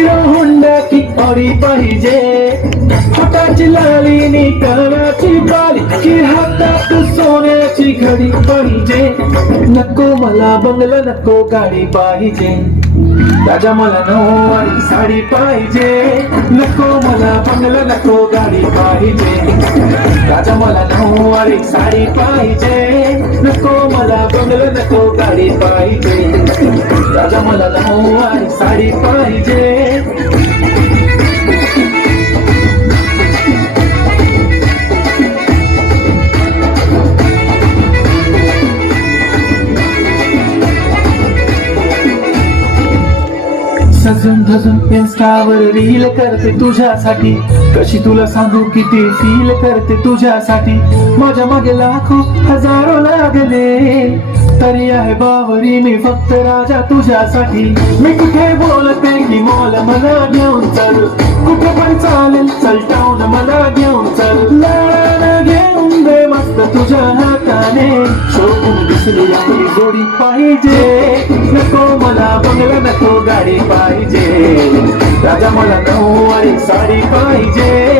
Hero हुंडा की Audi पाहिजे. हाताची लाली नी कानाची बाली की हातात सोन्याची घडी पाहिजे. नको मला बंगला नको गाडी पाहिजे. राजा मला नऊवारी साडी पाहिजे. नको मला बंगला नको गाडी पाहिजे. राजा मला नऊवारी साडी पाहिजे. नको मला बंगला नको गाडी पाहिजे. राजा मला सजून धजून इन्स्टावर रील करते तुझ्यासाठी. कशी तुला सांगू किती फील करते तुझ्यासाठी. माझ्या मागे लाखो हजारो लागले. तरी आहे बावरी मी फक्त राजा तुझ्यासाठी. मी कुठे बोलते की मोल मला घेऊन चल. कुठे पण चालेल चलता असली आपली जोडी पाहिजे. नको मला बंगला नको गाडी पाहिजे. राजा मला नऊवारी साडी पाहिजे.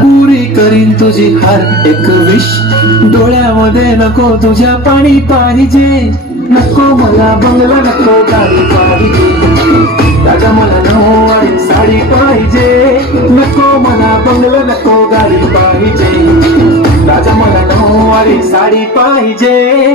पुरी करीन तुझी हर एक विश. डोळ्यामध्ये नको तुझ्या पाणी पाहिजे. नको मला बंगला नको गाडी पाहिजे. दादा मला नऊवारी साडी पाहिजे. नको मला बंगला नको गाडी पाहिजे. राजा मला नऊवारी साडी पाहिजे.